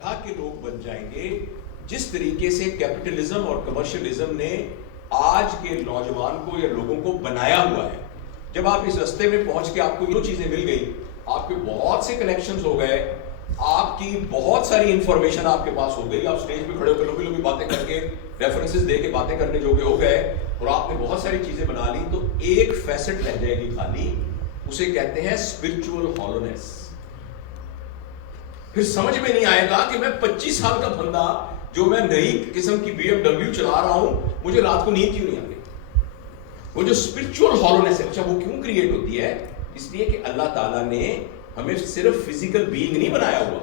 کے لوگ بن جائیں گے. جس طریقے سے کیپٹلزم اور کمرشلزم نے آج کے نوجوان کو یا لوگوں کو بنایا ہوا ہے. جب آپ اس رستے میں پہنچ کے آپ کو یہ چیزیں مل گئی, آپ کے بہت سے کنیکشنز ہو گئے, آپ کی بہت ساری انفارمیشن آپ کے پاس ہو گئی, آپ اسٹیج پہ کھڑے ہو کے لمبی باتیں کر کے ریفرنسز دے کے باتیں کرنے جو ہو گئے, اور آپ نے بہت ساری چیزیں بنا لی, تو ایک فیسٹ رہ جائے گی خالی, اسے کہتے ہیں اسپرچول ہالونیس. پھر سمجھ میں نہیں آئے گا کہ میں 25 سال کا بندہ جو میں نئی قسم کی BMW چلا رہا ہوں, مجھے رات کو نیند کیوں نہیں آتی. وہ جو اسپرچول ہالونیس ہے, اچھا وہ کیوں کریٹ ہوتی ہے؟ اس لیے کہ اللہ تعالیٰ نے ہمیں صرف فزیکل بینگ نہیں بنایا ہوا,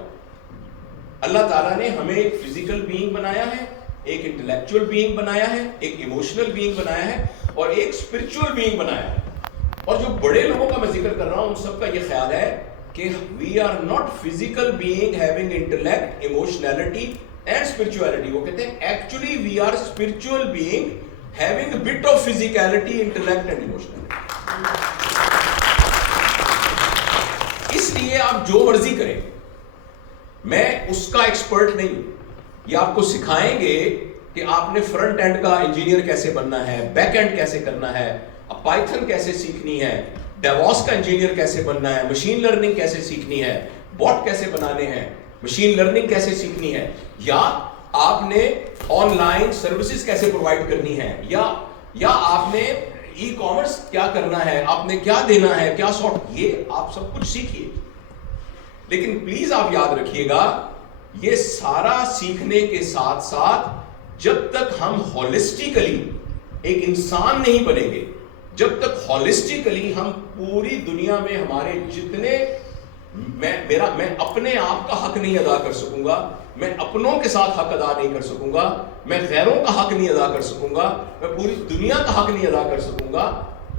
اللہ تعالیٰ نے ہمیں ایک فزیکل بینگ بنایا ہے, ایک انٹلیکچوئل بینگ بنایا ہے, ایک ایموشنل بینگ بنایا ہے, اور ایک اسپرچول بینگ بنایا ہے. اور جو بڑے لوگوں کا میں ذکر کر رہا ہوں, ان سب کا یہ خیال ہے کہ we are not physical being having intellect, emotionality and spirituality. وہ کہتے ہیں actually we are spiritual being having a bit of physicality, intellect and emotionality. اس لیے آپ جو مرضی کریں, میں اس کا ایکسپرٹ نہیں ہوں. یہ آپ کو سکھائیں گے کہ آپ نے فرنٹ اینڈ کا انجینئر کیسے بننا ہے, بیک اینڈ کیسے کرنا ہے, پائتھن کیسے سیکھنی ہے, ڈیواس کا انجینئر کیسے بننا ہے, مشین لرننگ کیسے سیکھنی ہے, بوٹ کیسے بنانے ہیں, مشین لرننگ کیسے سیکھنی ہے, یا آپ نے آن لائن سروسز کیسے پرووائڈ کرنی ہے, یا آپ نے ای کامرس کیا کرنا ہے, آپ نے کیا دینا ہے, کیا سافٹ, یہ آپ سب کچھ سیکھیے. لیکن پلیز آپ یاد رکھیے گا, یہ سارا سیکھنے کے ساتھ ساتھ جب تک ہم ہولسٹیکلی ایک انسان نہیں بنیں گے, جب تک ہولسٹیکلی ہم پوری دنیا میں ہمارے جتنے میں اپنے آپ کا حق نہیں ادا کر سکوں گا, میں اپنوں کے ساتھ حق ادا نہیں کر سکوں گا, میں غیروں کا حق نہیں ادا کر سکوں گا, میں پوری دنیا کا حق نہیں ادا کر سکوں گا,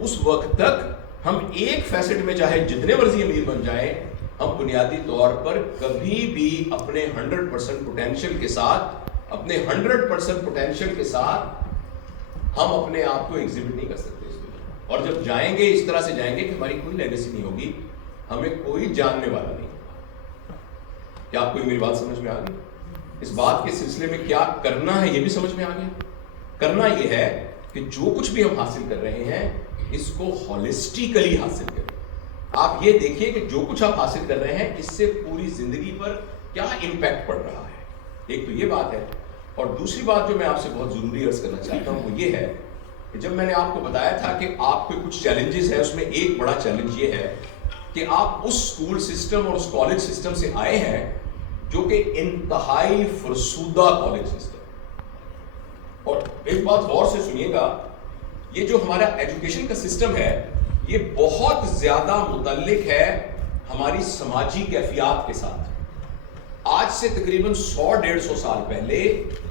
اس وقت تک ہم ایک فیسٹ میں چاہے جتنے مرضی امیر بن جائیں, ہم بنیادی طور پر کبھی بھی اپنے 100% پوٹینشیل کے ساتھ, اپنے 100% پوٹینشیل کے ساتھ ہم اپنے آپ کو ایگزیبٹ نہیں کر سکتے اس دنیا. اور جب جائیں گے اس طرح سے جائیں گے کہ ہماری کوئی لیگیسی نہیں ہوگی, ہمیں کوئی جاننے والا نہیں ہوگا. کیا آپ کو میری بات سمجھ میں آ گئی؟ اس بات کے سلسلے میں کیا کرنا ہے یہ بھی سمجھ میں آ گیا. کرنا یہ ہے کہ جو کچھ بھی ہم حاصل کر رہے ہیں اس کو ہولسٹیکلی حاصل کریں. آپ یہ دیکھیے کہ جو کچھ آپ حاصل کر رہے ہیں اس سے پوری زندگی پر کیا امپیکٹ پڑ رہا ہے. ایک تو یہ بات ہے, اور دوسری بات جو میں آپ سے بہت ضروری عرض کرنا چاہتا ہوں وہ یہ ہے کہ جب میں نے آپ کو بتایا تھا کہ آپ کو کچھ چیلنجز ہیں, اس میں ایک بڑا چیلنج یہ ہے کہ آپ اس اسکول سسٹم اور اس کالج سسٹم سے آئے ہیں جو کہ انتہائی فرسودہ کالج سسٹم. اور ایک بات غور سے سنیے گا, یہ جو ہمارا ایجوکیشن کا سسٹم ہے یہ بہت زیادہ متعلق ہے ہماری سماجی کیفیات کے ساتھ. آج سے تقریباً 100-150 سال پہلے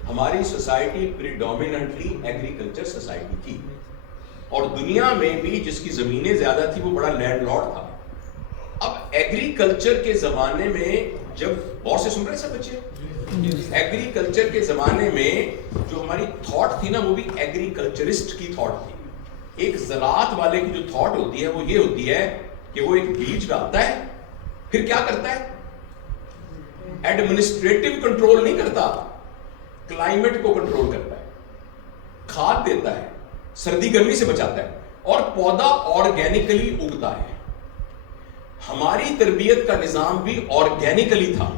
ہماری سوسائٹی پریڈومیننٹلی ایگریکلچر سوسائٹی تھی, اور دنیا میں بھی جس کی زمینیں زیادہ تھی وہ بڑا لینڈ لارڈ تھا. اب ایگریکلچر کے زمانے میں, جب غور سے سن رہے ہیں سب بچے, ایگریکلچر کے زمانے میں جو ہماری تھاٹ تھی نا وہ بھی ایگریکلچرسٹ کی تھاٹ تھی. ایک زراعت والے کی جو تھاٹ ہوتی ہے وہ یہ ہوتی ہے کہ وہ ایک بیج ڈالتا ہے, پھر کیا کرتا ہے, ایڈمنسٹریٹو کنٹرول نہیں کرتا, کلائمیٹ کو کنٹرول کرتا ہے, کھاد دیتا ہے, سردی گرمی سے بچاتا ہے, اور پودا آرگینکلی اگتا ہے. ہماری تربیت کا نظام بھی آرگینکلی تھا.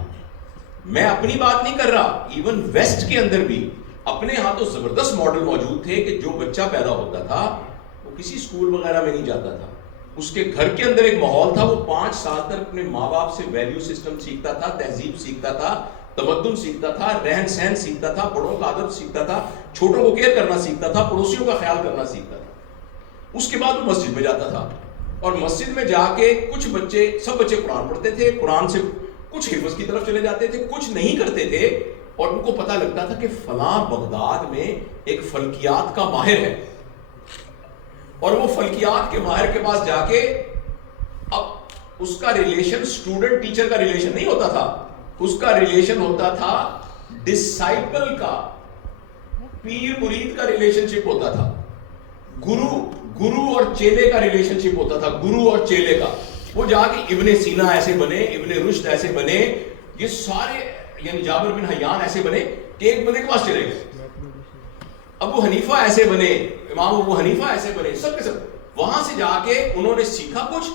میں اپنی بات نہیں کر رہا, ایون ویسٹ کے اندر بھی اپنے ہاں تو زبردست ماڈل موجود تھے کہ جو بچہ پیدا ہوتا تھا وہ کسی اسکول وغیرہ میں نہیں جاتا تھا, اس کے گھر کے اندر ایک ماحول تھا, وہ 5 سال تک اپنے ماں باپ سے ویلیو سسٹم سیکھتا تھا, تہذیب سیکھتا تھا, تمدن سیکھتا تھا, رہن سہن سیکھتا تھا, بڑوں کا ادب سیکھتا تھا, چھوٹوں کو کیئر کرنا سیکھتا تھا, پڑوسیوں کا خیال کرنا سیکھتا تھا. اس کے بعد وہ مسجد میں جاتا تھا, اور مسجد میں جا کے کچھ بچے, سب بچے قرآن پڑھتے تھے, قرآن سے کچھ حفظ کی طرف چلے جاتے تھے, کچھ نہیں کرتے تھے, اور ان کو پتہ لگتا تھا کہ فلاں بغداد میں ایک فلکیات کا ماہر ہے, اور وہ فلکیات کے ماہر کے پاس جا کے, اب اس کا ریلیشن اسٹوڈنٹ ٹیچر کا ریلیشن نہیں ہوتا تھا, اس کا ریلیشن ہوتا تھا ڈسائپل کا, پیر مرید کا ریلیشن شپ ہوتا تھا, گرو اور چیلے کا ریلیشن شپ ہوتا تھا, گرو اور چیلے کا. وہ جا کے ابن سینا ایسے بنے, ابن رشد ایسے بنے, یہ سارے یعنی جابر بن حیان ایسے بنے کہ ایک بندے کے پاس چلے گئے, ابو حنیفہ ایسے بنے, امام ابو حنیفہ ایسے بنے, سب کے سب وہاں سے جا کے انہوں نے سیکھا کچھ,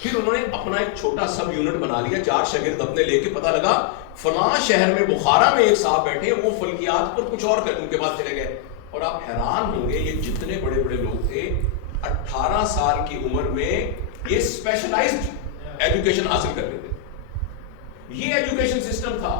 پھر انہوں نے اپنا ایک چھوٹا سب یونٹ بنا لیا, 4 شاگرد اپنے لے کے, پتہ لگا فلاں شہر میں بخارا میں ایک صاحب بیٹھے, وہ فلکیات پر کچھ اور ان کے پاس چلے گئے. اور آپ حیران ہوں گے یہ جتنے بڑے بڑے لوگ تھے 18 سال کی عمر میں یہ اسپیشلائزڈ ایجوکیشن حاصل کر لیتے. یہ ایجوکیشن سسٹم تھا.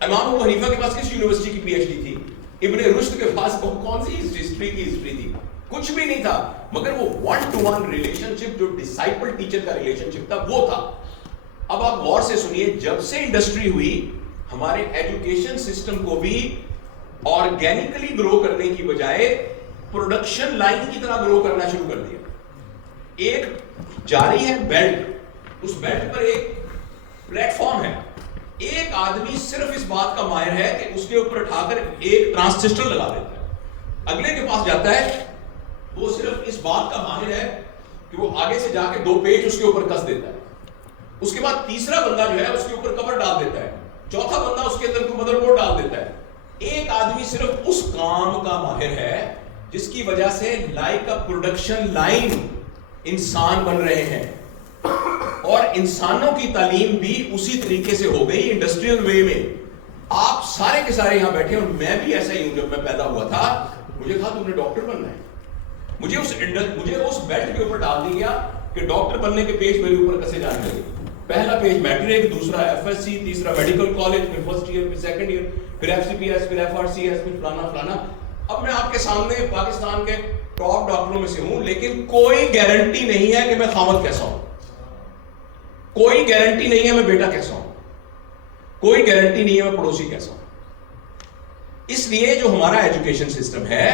امام ابو حنیفہ کے پاس کس یونیورسٹی کی پی ایچ ڈی تھی؟ ابن رشد کے پاس کون سی ہسٹری تھی؟ کچھ بھی نہیں تھا, مگر وہ 1-to-1 ریلیشن شپ جو ڈسائپل ٹیچر کا ریلیشن شپ تھا وہ تھا. اب آپ غور سے سنیے, جب سے انڈسٹری ہوئی ہمارے ایجوکیشن سسٹم کو بھی آرگینکلی گرو کرنے کی بجائے پروڈکشن لائن کی طرح گرو کرنا شروع کر دیا. ایک جاری ہے بیلٹ, اس بیلٹ پر ایک پلیٹ فارم ہے, ایک آدمی صرف اس بات کا ماہر ہے کہ اس کے اوپر اٹھا کر ایک ٹرانسسٹر لگا دیتا ہے, اگلے کے پاس جاتا ہے وہ صرف اس بات کا ماہر ہے کہ وہ آگے سے جا کے 2 پیج اس کے اوپر کس دیتا ہے, اس کے بعد تیسرا بندہ جو ہے اس کے اوپر کور ڈال دیتا ہے, چوتھا بندہ اس کے اندر کوئی مدر بورڈ ڈال دیتا ہے. ایک آدمی صرف اس کام کا ماہر ہے جس کی وجہ سے لائک کا پروڈکشن لائن انسان بن رہے ہیں, اور انسانوں کی تعلیم بھی اسی طریقے سے ہو گئی انڈسٹریل وے میں. آپ سارے کے سارے یہاں بیٹھے, اور میں بھی ایسا ہی ہوں. جب میں پیدا ہوا تھا مجھے کہا تم نے ڈاکٹر بننا ہے, مجھے اس بیلٹ کے اوپر ڈال دیا کہ ڈاکٹر بننے کے پیج میرے اوپر کسے جانے لگے. پہلا پیج میٹرک, دوسرا ایف ایس سی, تیسرا میڈیکل کالج, پھر فرسٹ ایئر, پھر سیکنڈ ایئر, پھر ایف سی پی ایس, پھر ایف آر سی ایس, پھر فلانا فلانا. اب میں آپ کے سامنے پاکستان کے ٹاپ ڈاکٹروں میں سے ہوں, لیکن کوئی گارنٹی نہیں ہے کہ میں خامد کیسا ہوں, کوئی گارنٹی نہیں ہے میں بیٹا کیسا ہوں, کوئی گارنٹی نہیں ہے میں پڑوسی کیسا ہوں. اس لیے جو ہمارا ایجوکیشن سسٹم ہے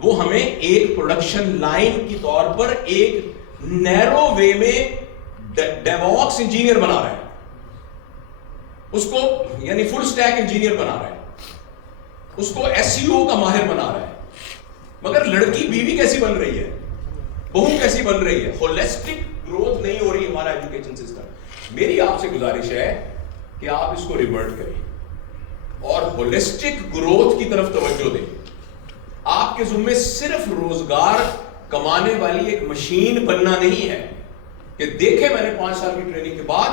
وہ ہمیں ایک پروڈکشن لائن کی طور پر ایک نیرو وے میں ڈیوآپس انجینئر بنا رہا ہے, اس کو یعنی فل سٹیک انجینئر بنا رہا ہے, اس کو ایس سی او کا ماہر بنا رہا ہے. مگر لڑکی بیوی کیسی بن رہی ہے, بہو کیسی بن رہی ہے؟ ہولسٹک گروتھ نہیں ہو رہی ہمارا ایجوکیشن سسٹم. میری آپ سے گزارش ہے کہ آپ اس کو ریورٹ کریں اور ہولسٹک گروتھ کی طرف توجہ دیں. آپ کے ذمے صرف روزگار کمانے والی ایک مشین بننا نہیں ہے کہ دیکھیں میں نے 5 سال کی ٹریننگ کے بعد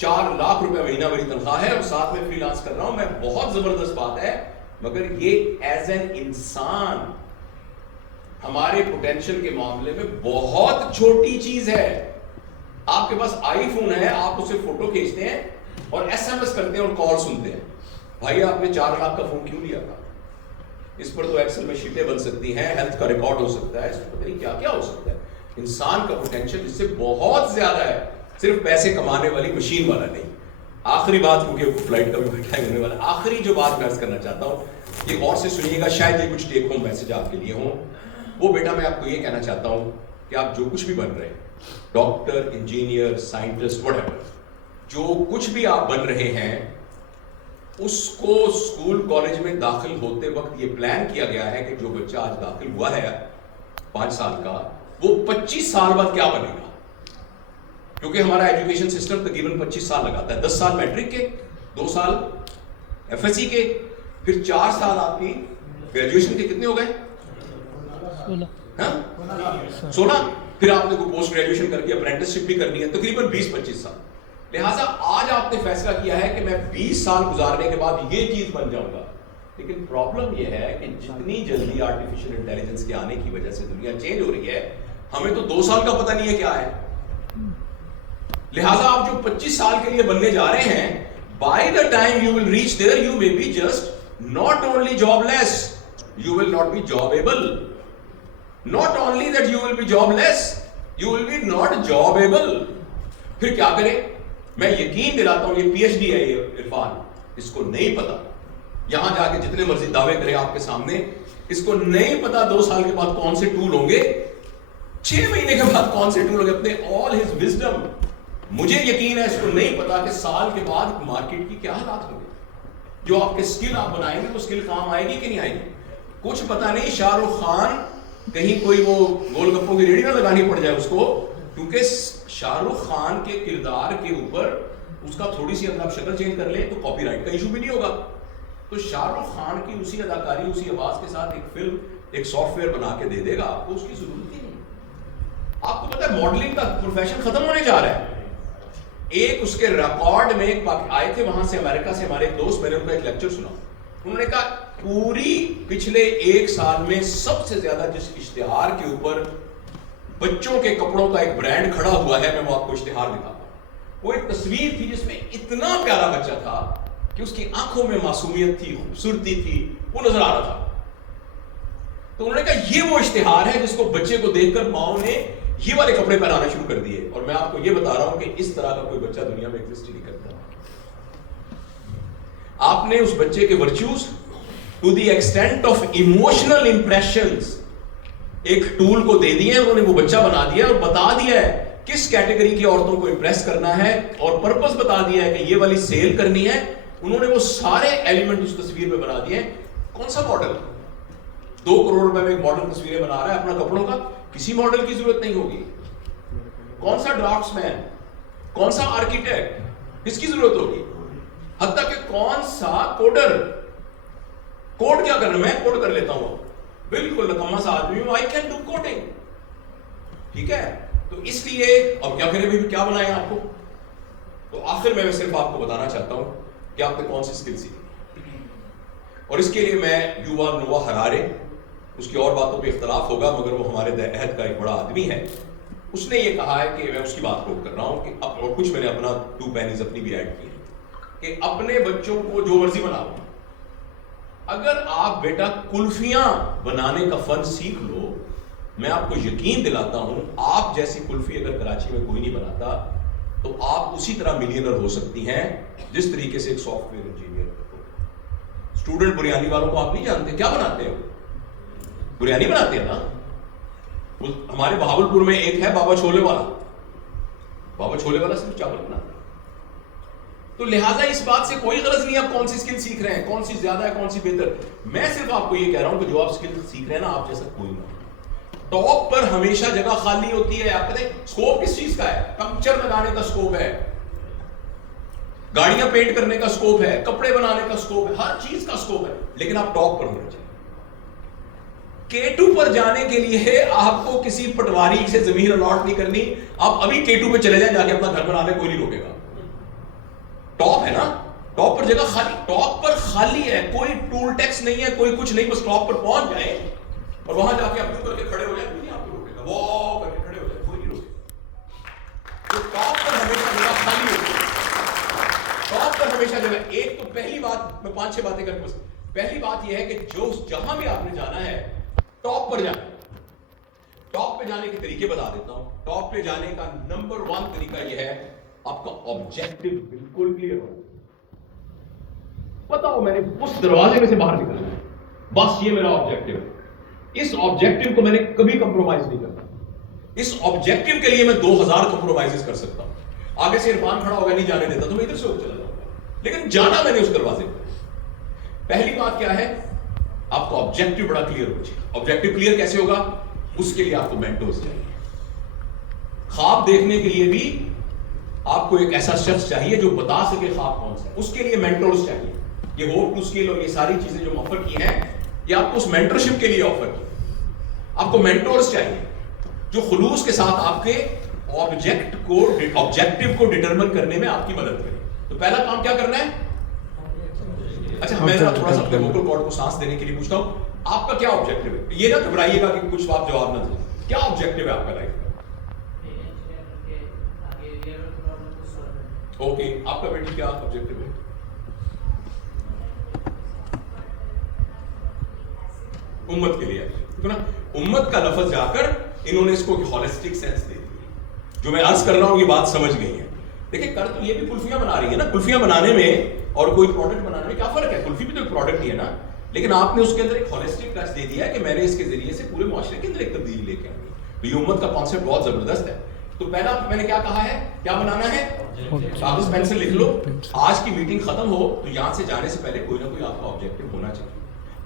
4 لاکھ روپے مہینہ میری تنخواہ ہے اور ساتھ میں فری لانس کر رہا ہوں, میں بہت زبردست بات ہے. مگر یہ ایز این انسان ہمارے پوٹینشیل کے معاملے میں بہت چھوٹی چیز ہے. آپ کے پاس آئی فون ہے, آپ اسے فوٹو کھینچتے ہیں اور ایس ایم ایس کرتے ہیں اور کال سنتے ہیں. بھائی آپ نے 4 لاکھ کا فون کیوں لیا تھا؟ اس پر تو ایکسل میں شیٹیں بن سکتی ہیں, ہیلتھ کا ریکارڈ ہو سکتا ہے, اس پر پتہ نہیں کیا کیا ہو سکتا ہے. انسان کا پوٹینشیل اس سے بہت زیادہ ہے, صرف پیسے کمانے والی مشین والا نہیں. آخری بات, کیونکہ فلائٹ کا بھی ٹائم ہونے والا, آخری جو بات میں عرض کرنا چاہتا ہوں, یہ غور سے سنیے گا, شاید یہ کچھ ٹیک ہوم میسج آپ کے لیے ہوں. وہ بیٹا میں آپ کو یہ کہنا چاہتا ہوں کہ آپ جو کچھ بھی بن رہے ہیں, doctor, engineer, scientist, what ever, جو کچھ بھی آپ بن رہے ہیں, اس کو اسکول کالج میں داخل ہوتے وقت یہ پلان کیا گیا ہے کہ جو بچہ آج داخل ہوا ہے 5 سال کا, وہ 25 سال بعد کیا بنے گا. کیونکہ ہمارا ایجوکیشن سسٹم تقریباً 25 سال لگاتا ہے. 10 سال میٹرک کے, 2 سال ایف ایس سی کے, پھر 4 سال آپ کی گریجویشن کے. کتنے ہو گئے؟ 16. پھر آپ نے کوئی پوسٹ گریجویشن کر کے اپرینٹس شپ بھی کرنی ہے, تقریباً 20-25 سال. لہٰذا آج آپ نے فیصلہ کیا ہے کہ میں 20 سال گزارنے کے بعد یہ چیز بن جاؤں گا. لیکن پرابلم یہ ہے کہ جتنی جلدی آرٹیفیشل انٹیلیجنس کے آنے کی وجہ سے دنیا چینج ہو رہی ہے, ہمیں تو 2 سال کا پتہ نہیں ہے کیا ہے. لہٰذا آپ جو 25 سال کے لیے بننے جا رہے ہیں, by the time you will reach there, you may be just not only jobless, you will not be jobable. Not only that you will be jobless, you will be not jobable. پھر کیا کریں؟ میں یقین دلاتا ہوں, یہ P H D ہے یہ عرفان, اس کو نہیں پتا. یہاں جا کے جتنے مرضی دعوے کرے آپ کے سامنے, اس کو نہیں پتا 2 سال کے بعد کون سے ٹول ہوں گے, 6 مہینے کے بعد کون سے ٹول ہوں گے. اپنے all his wisdom, مجھے یقین ہے اس کو نہیں پتا کہ سال کے بعد مارکیٹ کی کیا حالات ہوں گے. جو آپ کے اسکل آپ بنائیں گے وہ اسکل کام آئے گی کہ نہیں آئے گی, کچھ پتا نہیں. شاہ رخ خان کہیں کوئی وہ گول گپوں کی ریڑھی نہ لگانی پڑ جائے اس کو, کیونکہ شاہ رخ خان کے کردار کے اوپر اس کا تھوڑی سی اگر آپ شکل چینج کر لیں تو کاپی رائٹ کا ایشو بھی نہیں ہوگا. تو شاہ رخ خان کی اسی اداکاری اسی آواز کے ساتھ ایک فلم ایک سافٹ ویئر بنا کے دے دے گا آپ کو, اس کی ضرورت ہی نہیں. آپ کو پتا ہے ماڈلنگ کا پروفیشن ختم ہونے جا رہا ہے. ایک اس کے ریکارڈ میں آئے تھے وہاں سے امریکہ سے ہمارے ایک دوست, میں نے ان کا ایک لیکچر سنا. انہوں نے کہا پوری پچھلے 1 سال میں سب سے زیادہ جس اشتہار کے اوپر بچوں کے کپڑوں کا ایک برانڈ کھڑا ہوا ہے, میں وہ آپ کو اشتہار دکھاتا ہوں. وہ ایک تصویر تھی جس میں اتنا پیارا بچہ تھا کہ اس کی آنکھوں میں معصومیت تھی, خوبصورتی تھی, وہ نظر آ رہا تھا. تو انہوں نے کہا یہ وہ اشتہار ہے جس کو بچے کو دیکھ کر ماؤں نے یہ والے کپڑے پہنانا شروع کر دیے. اور میں آپ کو یہ بتا رہا ہوں کہ اس طرح کا کوئی بچہ دنیا میں ایگزسٹ نہیں کرتا. آپ نے اس بچے کے virtues to the extent of emotional impressions ایک ٹول کو دے دیے, انہوں نے وہ بچہ بنا دیا اور بتا دیا ہے کس کیٹیگری کی عورتوں کو امپریس کرنا ہے, اور پرپس بتا دیا ہے کہ یہ والی سیل کرنی ہے. انہوں نے وہ سارے ایلیمنٹ اس تصویر میں بنا دیے. کون سا ماڈل 2 کروڑ روپے میں ایک ماڈل تصویریں بنا رہا ہے اپنا کپڑوں کا, کسی ماڈل کی ضرورت نہیں ہوگی. کون سا ڈرافٹس مین, کون سا آرکیٹیکٹ, کس کی ضرورت ہوگی؟ حتیٰ کہ کون سا کوڈر, کوڈ کیا کرنا, میں کوڈ کر لیتا ہوں, بالکل نکما سا آدمی ہوں, آئی کین ڈو کوڈنگ. ٹھیک ہے, تو اس لیے اب کیا کریں بھی, کیا بنائیں آپ کو. تو آخر میں صرف آپ کو بتانا چاہتا ہوں کہ آپ نے کون سی اسکل سیکھی, اور اس کے لیے میں یووال نووا ہرارے, اس کی اور باتوں پہ اختلاف ہوگا مگر وہ ہمارے عہد کا ایک بڑا آدمی ہے, اس نے یہ کہا ہے کہ میں اس کی بات کوٹ کر رہا ہوں کہ اور کچھ میں نے اپنا 2 پینیز اپنی بھی ایڈ کی ہے کہ اپنے بچوں کو جو مرضی بناؤ. اگر آپ بیٹا کلفیاں بنانے کا فن سیکھ لو, میں آپ کو یقین دلاتا ہوں آپ جیسی کلفی اگر کراچی میں کوئی نہیں بناتا تو آپ اسی طرح ملینر ہو سکتی ہیں جس طریقے سے ایک soft where engineer. Student biryani والوں کو آپ نہیں جانتے کیا بناتے ہیں, بریانی بناتے ہیں نا. ہمارے بہاولپور میں ایک ہے بابا چھولے والا, بابا چھولے والا صرف چاول بناتا ہے. تو لہٰذا اس بات سے کوئی غرض نہیں آپ کون سی اسکل سیکھ رہے ہیں, کون سی زیادہ ہے کون سی بہتر. میں صرف آپ کو یہ کہہ رہا ہوں کہ جو آپ اسکل سیکھ رہے ہیں نا آپ جیسا کوئی نہ. ٹاپ پر ہمیشہ جگہ خالی ہوتی ہے. آپ کہتے ہیں اسکوپ کس چیز کا ہے, پنکچر لگانے کا اسکوپ ہے, گاڑیاں پینٹ کرنے کا اسکوپ ہے, کپڑے بنانے کا اسکوپ ہے, ہر چیز کا اسکوپ ہے, لیکن آپ ٹاپ پر ہونا چاہیے. K2 پر جانے کے لیے آپ کو کسی پٹواری سے زمین الاٹ نہیں کرنی. آپ ابھی K2 پہ چلے جائیں, جا کے اپنا گھر بنا لیں, کوئی نہیں روکے گا. ٹاپ ہے نا, ٹاپ پر جگہ خالی, ٹاپ پر خالی ہے, کوئی ٹول ٹیکس نہیں ہے, کوئی کچھ نہیں, بس ٹاپ پر پہنچ جائیں اور وہاں جا کے اپنے کر کے کھڑے ہو جائیں, کوئی نہیں آپ کو روکے گا. وہ کر کے کھڑے ہو جائیں, کوئی نہیں روکے گا. تو ٹاپ پر ہمیشہ جگہ خالی ہوتی ہے, ٹاپ پر ہمیشہ جگہ. ایک تو پہلی بات میں 5-6 باتیں کر کے, پہلی بات یہ ہے کہ جو جہاں بھی آپ نے جانا ہے ٹاپ پر جانا. ٹاپ پہ جانے کے طریقے بتا دیتا ہوں. ٹاپ پہ جانے کا نمبر 1 طریقہ یہ ہے آپ کا آبجیکٹو بالکل کلیئر ہو, پتا ہو میں نے اس دروازے میں سے باہر نکلنا ہے, بس یہ میرا آبجیکٹو ہے. اس آبجیکٹو کو میں نے کبھی کمپرومائز نہیں کرتا. اس آبجیکٹو کے لیے میں 2000 کمپرومائز کر سکتا ہوں. آگے سے عرفان کھڑا ہوگا نہیں جانے دیتا تو میں ادھر سے ہو چلا جاؤں گا, لیکن جانا میں نے اس دروازے کو. پہلی بات کیا ہے, آپ کو آبجیکٹو بڑا کلیئر ہو چاہیے. آبجیکٹو کلیئر کیسے ہوگا, اس کے لیے آپ کو مینٹورز چاہیے. خواب دیکھنے کے لیے بھی آپ کو ایک ایسا شخص چاہیے جو بتا سکے خواب کون سا ہے, اس کے لیے مینٹورز چاہیے. یہ ہوپ ٹو اسکل اور یہ ساری چیزیں جو آفر کی ہیں یہ آپ کو اس مینٹرشپ کے لیے آفر کی. آپ کو مینٹورز چاہیے جو خلوص کے ساتھ آپ کے آبجیکٹو کو ڈٹرمن کرنے میں آپ کی مدد کرے. تو پہلا کام کیا کرنا ہے, اچھا میں تھوڑا سا اپنے ووکل کارڈ کو سانس دینے کے لیے پوچھتا ہوں, آپ کا کیا آبجیکٹو ہے؟ یہ نہ گھبرائیے گا کہ کچھ آپ جواب نہ دیں. کیا آبجیکٹو ہے آپ کا لائف کا؟ اوکے, آپ کا بیٹی کیا آبجیکٹو ہے؟ امت کے لیے. نا امت کا لفظ جا کر انہوں نے اس کو ہولسٹک سینس دے دی. جو میں عرض کر رہا ہوں یہ بات سمجھ گئی ہے. دیکھیں کر تو یہ بھی کلفیاں بنا رہی ہے نا, کلفیاں بنانے میں اور کوئی پروڈکٹ بنانے میں کیا فرق ہے؟ کلفی بھی تو ایک پروڈکٹ ہی ہے نا, لیکن آپ نے اس کے اندر ایک ہولسٹک ٹچ دے دیا ہے کہ میں نے اس کے ذریعے سے پورے معاشرے کے اندر ایک تبدیلی لے کے آئی. یہ امت کا کانسیپٹ بہت زبردست ہے. تو پہلا میں نے کیا کہا ہے, کیا بنانا ہے؟ کاغذ پین سے لکھ لو. آج کی میٹنگ ختم ہو تو یہاں سے جانے سے پہلے کوئی نہ کوئی آپ کا آبجیکٹو ہونا چاہیے.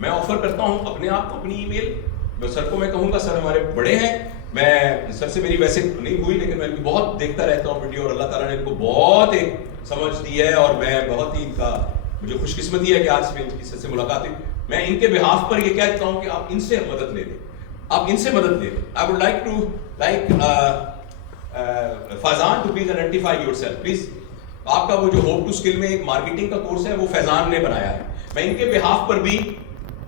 میں آفر کرتا ہوں اپنے آپ کو اپنی ای میل سر کو میں کہوں گا سر ہمارے بڑے ہیں, میں سر سے میری ویسے نہیں ہوئی لیکن میں ان کی بہت دیکھتا رہتا ہوں ویڈیو, اور اللہ تعالیٰ نے ان کو بہت ایک سمجھ دی ہے, اور میں بہت ہی ان کا مجھے خوش قسمتی ہے کہ آج میں ان کی سر سے ملاقات ہوئی. میں ان کے بہاف پر یہ کہتا ہوں کہ آپ ان سے مدد لے لیں, آپ ان سے مدد لے لیں. I would like to Faizan to please identify yourself please. آپ کا وہ جو ہوپ ٹو اسکل میں ایک مارکیٹنگ کا کورس ہے وہ فیضان نے بنایا ہے. میں ان کے بہاف پر بھی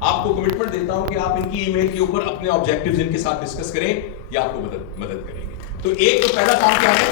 آپ کو کمٹمنٹ دیتا ہوں کہ آپ ان کی ای میل کے اوپر اپنے آبجیکٹیوز ان کے ساتھ ڈسکس کریں, یا آپ کو مدد کریں گے. تو ایک تو پہلا کام کیا ہے,